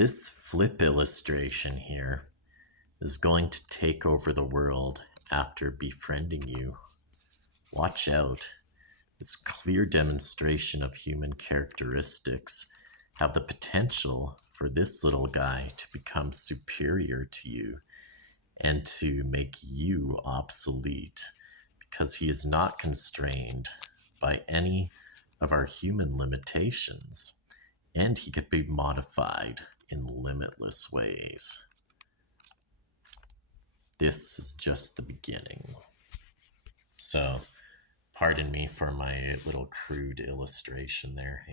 This flip illustration here is going to take over the world after befriending you. Watch out. Its clear demonstration of human characteristics have the potential for this little guy to become superior to you and to make you obsolete because he is not constrained by any of our human limitations, and he could be modified in limitless ways. This is just the beginning. So, pardon me for my little crude illustration there,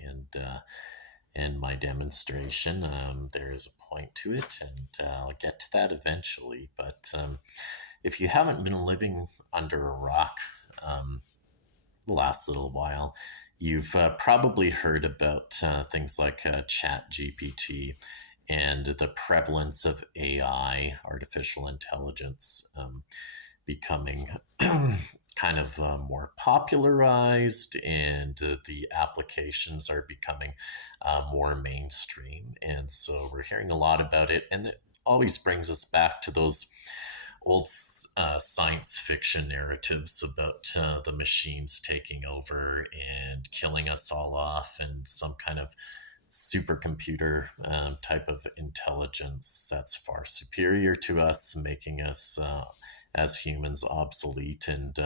and my demonstration. There is a point to it, and I'll get to that eventually. But if you haven't been living under a rock the last little while, you've probably heard about things like Chat GPT and the prevalence of AI, artificial intelligence, becoming kind of more popularized, and the applications are becoming more mainstream. And so we're hearing a lot about it, and it always brings us back to those old science fiction narratives about the machines taking over and killing us all off, and some kind of supercomputer type of intelligence that's far superior to us, making us as humans obsolete. And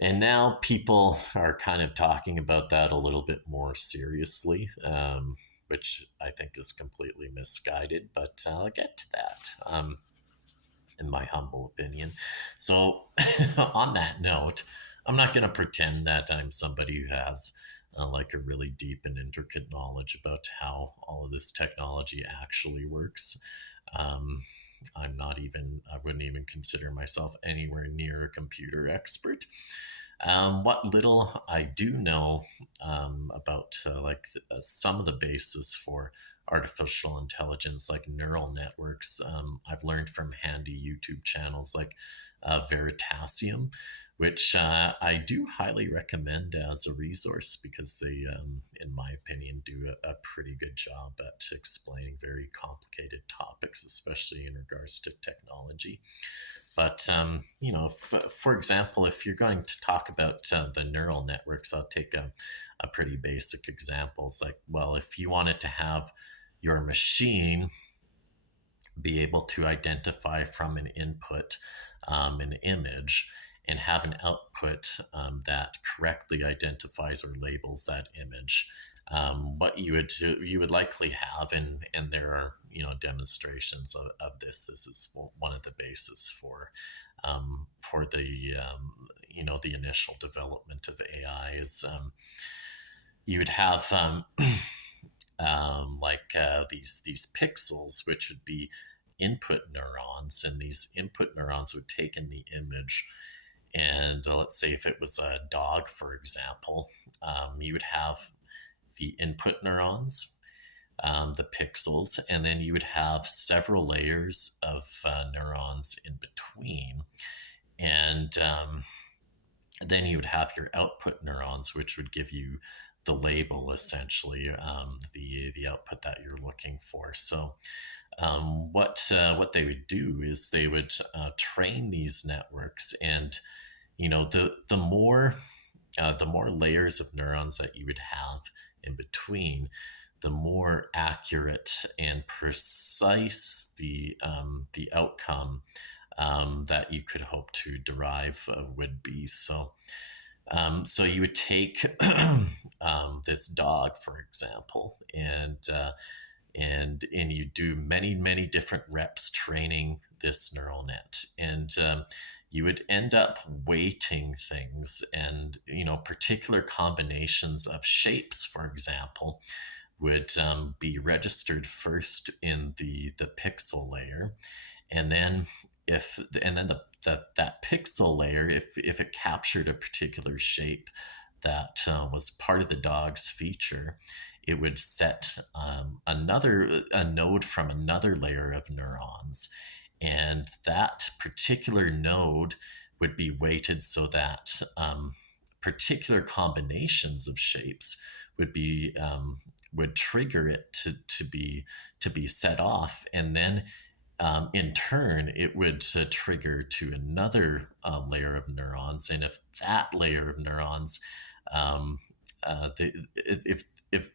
now people are kind of talking about that a little bit more seriously, which I think is completely misguided. But I'll get to that. In my humble opinion. So, on that note, I'm not going to pretend that I'm somebody who has like a really deep and intricate knowledge about how all of this technology actually works. I wouldn't even consider myself anywhere near a computer expert. What little I do know about some of the basis for artificial intelligence, like neural networks, I've learned from handy YouTube channels like Veritasium, which I do highly recommend as a resource because they, in my opinion, do a pretty good job at explaining very complicated topics, especially in regards to technology. But, for example, if you're going to talk about the neural networks, I'll take a pretty basic example. It's like, well, if you wanted to have your machine be able to identify from an input an image and have an output that correctly identifies or labels that image. What you would likely have, and there are demonstrations of this. This is one of the bases for the initial development of AI is you would have these pixels, which would be input neurons, and these input neurons would take in the image. And let's say if it was a dog, for example, you would have the input neurons, the pixels, and then you would have several layers of neurons in between. And then you would have your output neurons, which would give you the label, essentially, the output that you're looking for. So what they would do is they would train these networks, and the more layers of neurons that you would have in between, the more accurate and precise the outcome that you could hope to derive would be. So you would take this dog, for example, and you do many different reps training this neural net, and you would end up weighting things, and particular combinations of shapes, for example, would be registered first in the pixel layer, and then that pixel layer, if it captured a particular shape that was part of the dog's feature, it would set a node from another layer of neurons, and that particular node would be weighted so that particular combinations of shapes would be would trigger it to be set off, and then in turn, it would trigger to another layer of neurons, and if that layer of neurons, um, if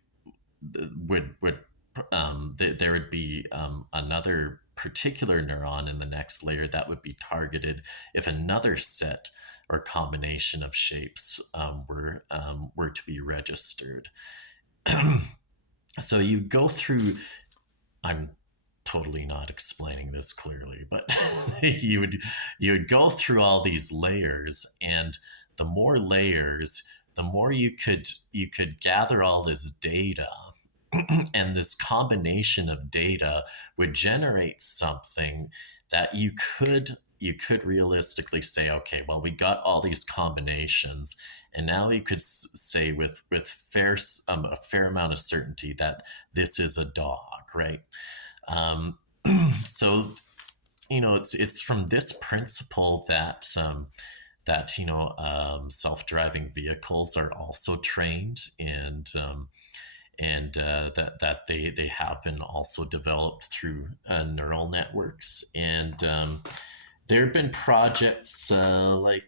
would there would be another particular neuron in the next layer that would be targeted if another set or combination of shapes were to be registered. So you go through. I'm totally not explaining this clearly, but you would go through all these layers, and the more layers, the more you could gather all this data, and this combination of data would generate something that you could realistically say, okay, well, we got all these combinations, and now you could say with a fair amount of certainty that this is a dog, right? um, so it's from this principle that self-driving vehicles are also trained, and that they have been also developed through neural networks. And there have been projects that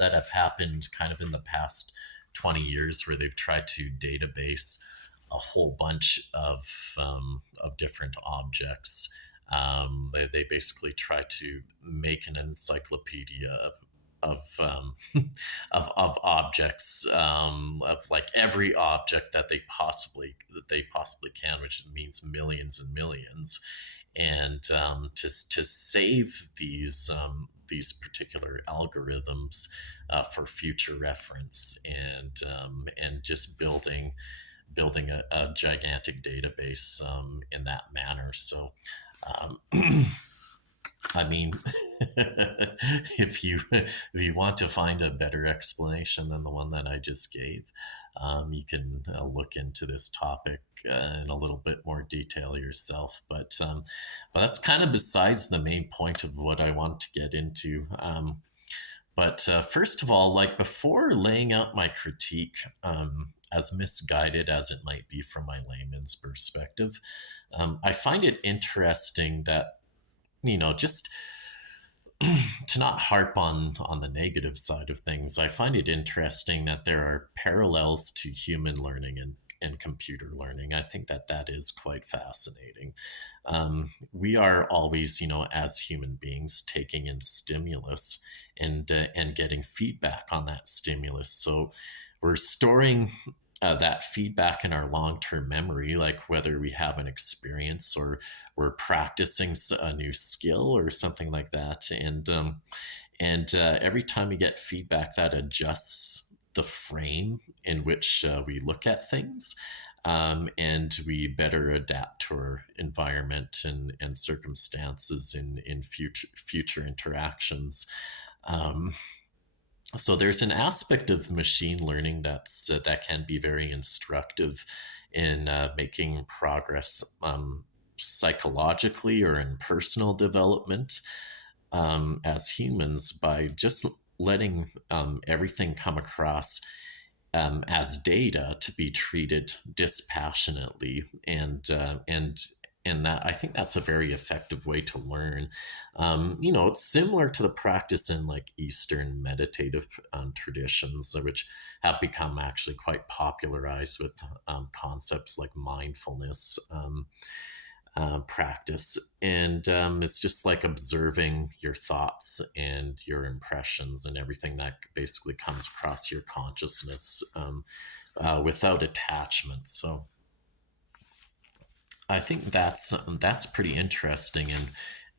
have happened kind of in the past 20 years where they've tried to database a whole bunch of different objects. They basically try to make an encyclopedia of of objects, of like every object that they possibly can, which means millions and millions. And to save these particular algorithms for future reference, and just building a gigantic database in that manner. So, um, I mean, if you want to find a better explanation than the one that I just gave, you can look into this topic in a little bit more detail yourself. But that's kind of besides the main point of what I want to get into. But first of all, like before laying out my critique, as misguided as it might be from my layman's perspective, I find it interesting that just to not harp on the negative side of things. I find it interesting that there are parallels to human learning and computer learning. I think that is quite fascinating. We are always, as human beings, taking in stimulus and getting feedback on that stimulus. So we're storing that feedback in our long-term memory, like whether we have an experience or we're practicing a new skill or something like that. And every time we get feedback, that adjusts the frame in which we look at things, and we better adapt to our environment and circumstances in future interactions. Um, so there's an aspect of machine learning that can be very instructive in making progress, psychologically or in personal development, as humans, by just letting everything come across as data to be treated dispassionately, and that I think that's a very effective way to learn. It's similar to the practice in like Eastern meditative traditions, which have become actually quite popularized with concepts like mindfulness. Practice. And it's just like observing your thoughts and your impressions and everything that basically comes across your consciousness, without attachment. So I think that's pretty interesting.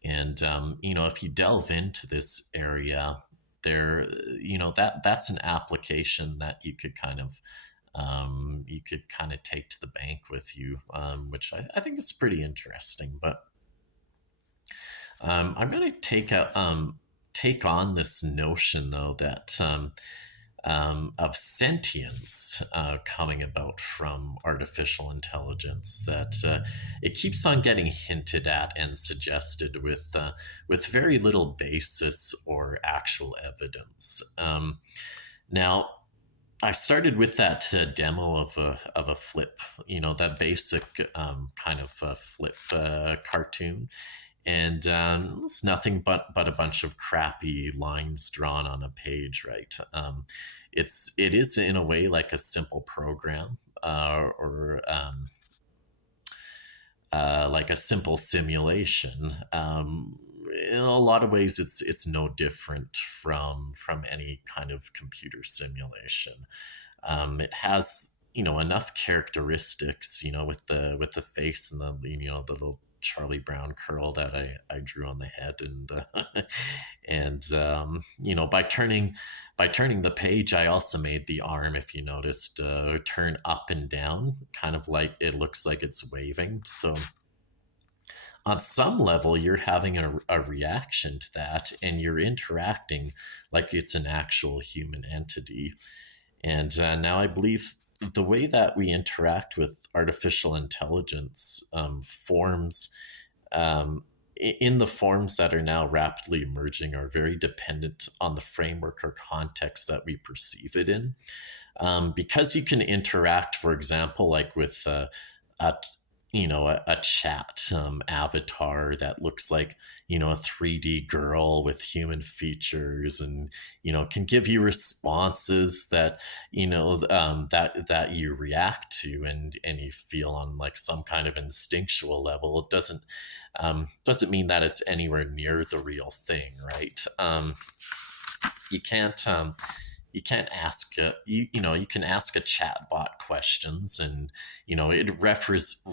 And if you delve into this area, there, that's an application that you could kind of take to the bank with you, which I think is pretty interesting. But I'm going to take on this notion though that of sentience coming about from artificial intelligence, that it keeps on getting hinted at and suggested with very little basis or actual evidence. Now, I started with that demo of a flip, that basic kind of flip cartoon, and it's nothing but a bunch of crappy lines drawn on a page, right? It is in a way like a simple program, or like a simple simulation. In a lot of ways, it's no different from any kind of computer simulation. It has enough characteristics, with the face and the little Charlie Brown curl that I drew on the head, and by turning the page, I also made the arm, if you noticed, turn up and down, kind of like it looks like it's waving. So on some level, you're having a reaction to that, and you're interacting like it's an actual human entity. And now I believe the way that we interact with artificial intelligence forms, in the forms that are now rapidly emerging, are very dependent on the framework or context that we perceive it in. Because you can interact, for example, like with a a chat avatar that looks like a 3D girl with human features, and can give you responses that that you react to, and you feel on like some kind of instinctual level. It doesn't mean that it's anywhere near the real thing, right? You can't you can't ask you can ask a chatbot questions, and can reference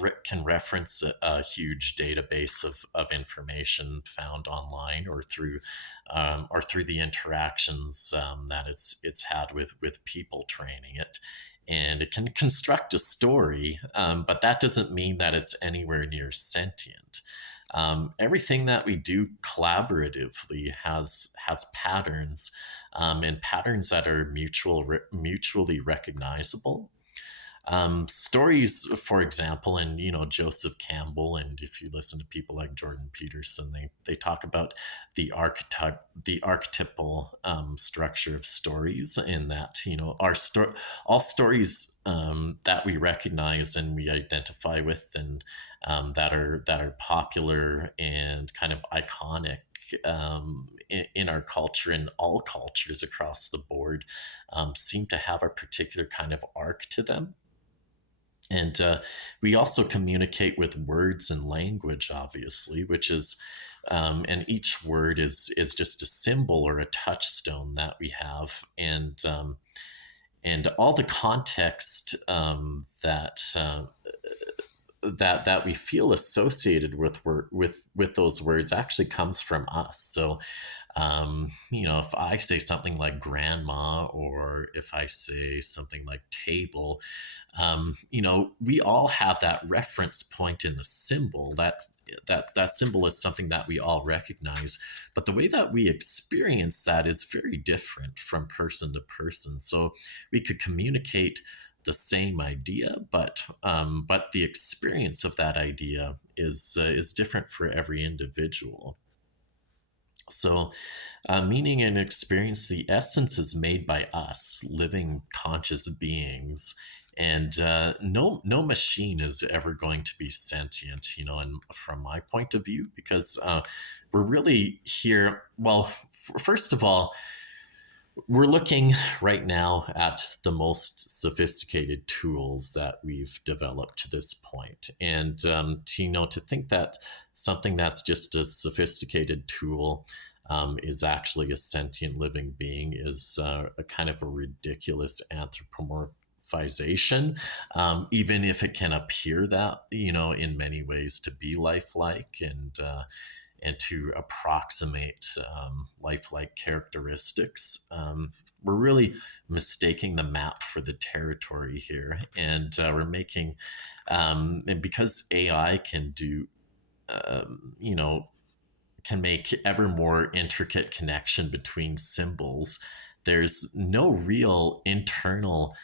a huge database of information found online, or through the interactions that it's had with people training it, and it can construct a story, but that doesn't mean that it's anywhere near sentient. Everything that we do collaboratively has patterns, and patterns that are mutually recognizable. Stories, for example, and Joseph Campbell, and if you listen to people like Jordan Peterson, they talk about the archetypal structure of stories, in that all stories that we recognize and we identify with, and that are popular and kind of iconic in our culture, in all cultures across the board, seem to have a particular kind of arc to them. And we also communicate with words and language, obviously, which is, and each word is just a symbol or a touchstone that we have, and all the context that we feel associated with those words actually comes from us. So if I say something like grandma, or if I say something like table, we all have that reference point in the symbol. That symbol is something that we all recognize, but the way that we experience that is very different from person to person. So we could communicate the same idea, but the experience of that idea is different for every individual. So, meaning and experience, the essence is made by us, living conscious beings, and no machine is ever going to be sentient. And from my point of view, because we're really here. Well, first of all, we're looking right now at the most sophisticated tools that we've developed to this point, and to think that something that's just a sophisticated tool is actually a sentient living being is a kind of a ridiculous anthropomorphization, even if it can appear that in many ways to be lifelike, and to approximate lifelike characteristics. We're really mistaking the map for the territory here, and we're making, and because AI can do, can make ever more intricate connection between symbols. There's no real internal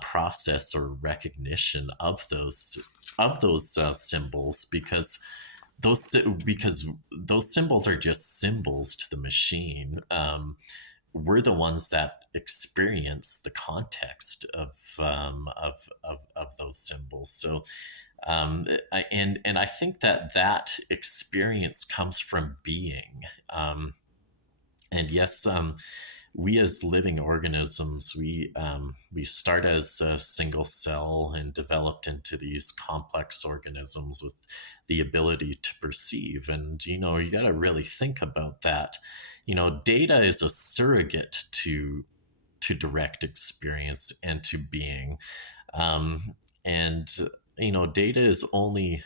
process or recognition of those symbols, because those symbols are just symbols to the machine. We're the ones that experience the context of those symbols. So and I think that that experience comes from being. And yes, we as living organisms, we start as a single cell and developed into these complex organisms with the ability to perceive. And you got to really think about that. Data is a surrogate to direct experience and to being. And data is only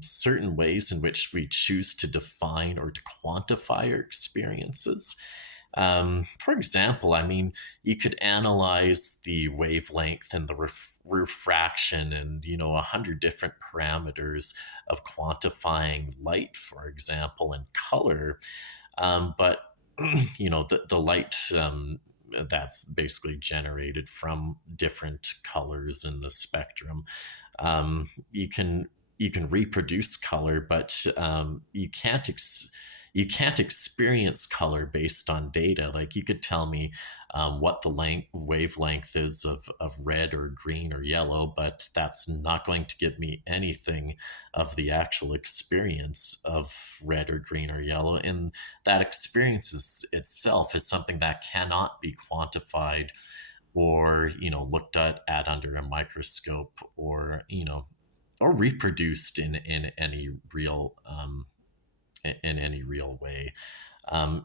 certain ways in which we choose to define or to quantify our experiences. For example, I mean, you could analyze the wavelength and the refraction and, 100 different parameters of quantifying light, for example, and color. But, the light that's basically generated from different colors in the spectrum. You can reproduce color, but you can't experience color based on data. Like you could tell me what the wavelength is of red or green or yellow, but that's not going to give me anything of the actual experience of red or green or yellow. And that experience itself is something that cannot be quantified or looked at under a microscope or or reproduced in any real way.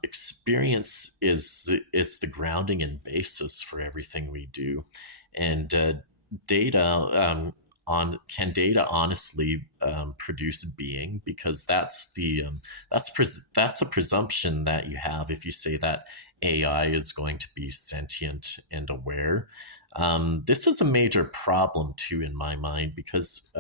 Experience is the grounding and basis for everything we do, and data on can data honestly produce being, because that's a presumption that you have if you say that AI is going to be sentient and aware. This is a major problem too in my mind, because